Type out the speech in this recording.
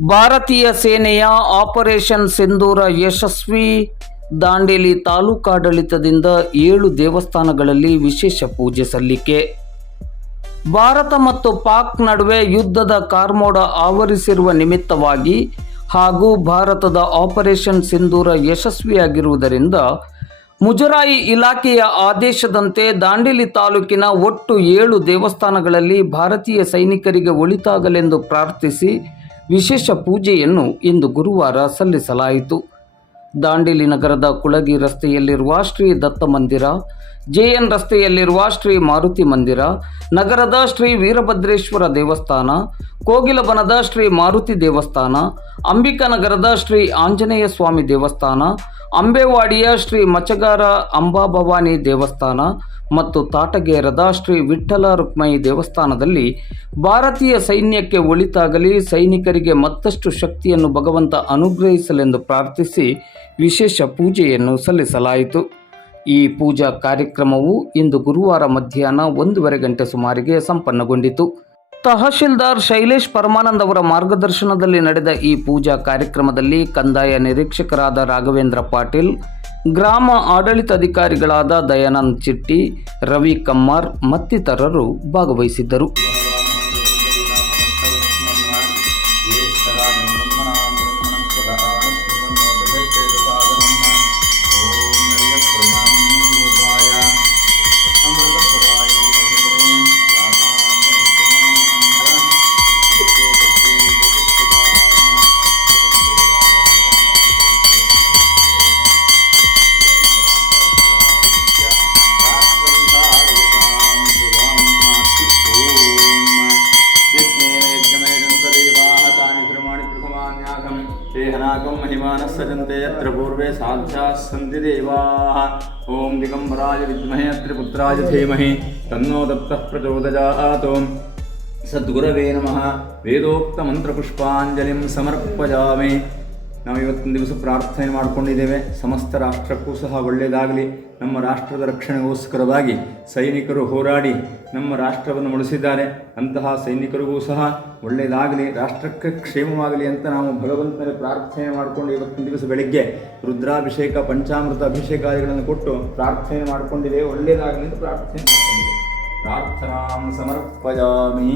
ಭಾರತೀಯ ಸೇನೆಯ ಆಪರೇಷನ್ ಸಿಂಧೂರ ಯಶಸ್ವಿ ದಾಂಡೇಲಿ ತಾಲೂಕಾಡಳಿತದಿಂದ ಏಳು ದೇವಸ್ಥಾನಗಳಲ್ಲಿ ವಿಶೇಷ ಪೂಜೆ ಸಲ್ಲಿಕೆ. ಭಾರತ ಮತ್ತು ಪಾಕ್ ನಡುವೆ ಯುದ್ಧದ ಕಾರ್ಮೋಡ ಆವರಿಸಿರುವ ನಿಮಿತ್ತವಾಗಿ ಹಾಗೂ ಭಾರತದ ಆಪರೇಷನ್ ಸಿಂಧೂರ ಯಶಸ್ವಿಯಾಗಿರುವುದರಿಂದ ಮುಜರಾಯಿ ಇಲಾಖೆಯ ಆದೇಶದಂತೆ ದಾಂಡೇಲಿ ತಾಲೂಕಿನ ಒಟ್ಟು ಏಳು ದೇವಸ್ಥಾನಗಳಲ್ಲಿ ಭಾರತೀಯ ಸೈನಿಕರಿಗೆ ಒಳಿತಾಗಲೆಂದು ಪ್ರಾರ್ಥಿಸಿ ವಿಶೇಷ ಪೂಜೆಯನ್ನು ಇಂದು ಗುರುವಾರ ಸಲ್ಲಿಸಲಾಯಿತು. ದಾಂಡೇಲಿ ನಗರದ ಕುಳಗಿ ರಸ್ತೆಯಲ್ಲಿರುವ ಶ್ರೀ ದತ್ತ ಮಂದಿರ, ಜೆಎನ್ ರಸ್ತೆಯಲ್ಲಿರುವ ಶ್ರೀ ಮಾರುತಿ ಮಂದಿರ, ನಗರದ ಶ್ರೀ ವೀರಭದ್ರೇಶ್ವರ ದೇವಸ್ಥಾನ, ಕೋಗಿಲಬನದ ಶ್ರೀ ಮಾರುತಿ ದೇವಸ್ಥಾನ ಅಂಬಿಕಾನಗರದ ಶ್ರೀ ಆಂಜನೇಯ ಸ್ವಾಮಿ ದೇವಸ್ಥಾನ, ಅಂಬೇವಾಡಿಯ ಶ್ರೀ ಮಚಗಾರ ಅಂಬಾಭವಾನಿ ದೇವಸ್ಥಾನ ಮತ್ತು ತಾಟಗೇರದ ಶ್ರೀ ವಿಠ್ಠಲ ರುಕ್ಮಯಿ ದೇವಸ್ಥಾನದಲ್ಲಿ ಭಾರತೀಯ ಸೈನ್ಯಕ್ಕೆ ಒಳಿತಾಗಲಿ, ಸೈನಿಕರಿಗೆ ಮತ್ತಷ್ಟು ಶಕ್ತಿಯನ್ನು ಭಗವಂತ ಅನುಗ್ರಹಿಸಲೆಂದು ಪ್ರಾರ್ಥಿಸಿ ವಿಶೇಷ ಪೂಜೆಯನ್ನು ಸಲ್ಲಿಸಲಾಯಿತು. ಈ ಪೂಜಾ ಕಾರ್ಯಕ್ರಮವು ಇಂದು ಗುರುವಾರ ಮಧ್ಯಾಹ್ನ ಒಂದೂವರೆ ಗಂಟೆ ಸುಮಾರಿಗೆ ಸಂಪನ್ನಗೊಂಡಿತು. ತಹಶೀಲ್ದಾರ್ ಶೈಲೇಶ್ ಪರಮಾನಂದ್ ಅವರ ಮಾರ್ಗದರ್ಶನದಲ್ಲಿ ನಡೆದ ಈ ಪೂಜಾ ಕಾರ್ಯಕ್ರಮದಲ್ಲಿ ಕಂದಾಯ ನಿರೀಕ್ಷಕರಾದ ರಾಘವೇಂದ್ರ ಪಾಟೀಲ್ ಗ್ರಾಮ ಆಡಳಿತಾಧಿಕಾರಿಗಳಾದ ದಯಾನಂದ್ ಚಿಟ್ಟಿ ರವಿ ಕಮ್ಮಾರ್ ಮತ್ತಿತರರು ಭಾಗವಹಿಸಿದ್ದರು யாகம் மகிமான சஜந்தே அத்திர பூர்வே சாத்யா சந்தி தேவாः ஓம் திகம்பராஜ வித்மஹே அத்திரிபுத்திராஜ தீமஹி தன்னோ தப்தः பிரச்சோதயாத் सद्गुरवे नमः। वेदोक्तमन्त्रपुष्पाञ्जलिं समर्पयामि। ನಾವು ಇವತ್ತಿನ ದಿವಸ ಪ್ರಾರ್ಥನೆ ಮಾಡಿಕೊಂಡಿದ್ದೇವೆ. ಸಮಸ್ತ ರಾಷ್ಟ್ರಕ್ಕೂ ಸಹ ಒಳ್ಳೆಯದಾಗಲಿ. ನಮ್ಮ ರಾಷ್ಟ್ರದ ರಕ್ಷಣೆಗೋಸ್ಕರವಾಗಿ ಸೈನಿಕರು ಹೋರಾಡಿ ನಮ್ಮ ರಾಷ್ಟ್ರವನ್ನು ಉಳಿಸಿದ್ದಾರೆ ಅಂತಹ ಸೈನಿಕರಿಗೂ ಸಹ ಒಳ್ಳೆಯದಾಗಲಿ, ರಾಷ್ಟ್ರಕ್ಕೆ ಕ್ಷೇಮವಾಗಲಿ ಅಂತ ನಾವು ಭಗವಂತನಲ್ಲಿ ಪ್ರಾರ್ಥನೆ ಮಾಡಿಕೊಂಡು ಇವತ್ತಿನ ದಿವಸ ಬೆಳಗ್ಗೆ ರುದ್ರಾಭಿಷೇಕ, ಪಂಚಾಮೃತ ಅಭಿಷೇಕಾದಿಗಳನ್ನು ಕೊಟ್ಟು ಪ್ರಾರ್ಥನೆ ಮಾಡಿಕೊಂಡಿದೆ ಒಳ್ಳೆಯದಾಗಲಿ ಅಂತ ಪ್ರಾರ್ಥನೆ ಮಾಡಿಕೊಂಡಿದೆ ಪ್ರಾರ್ಥನಾಂ ಸಮರ್ಪಯಾಮಿ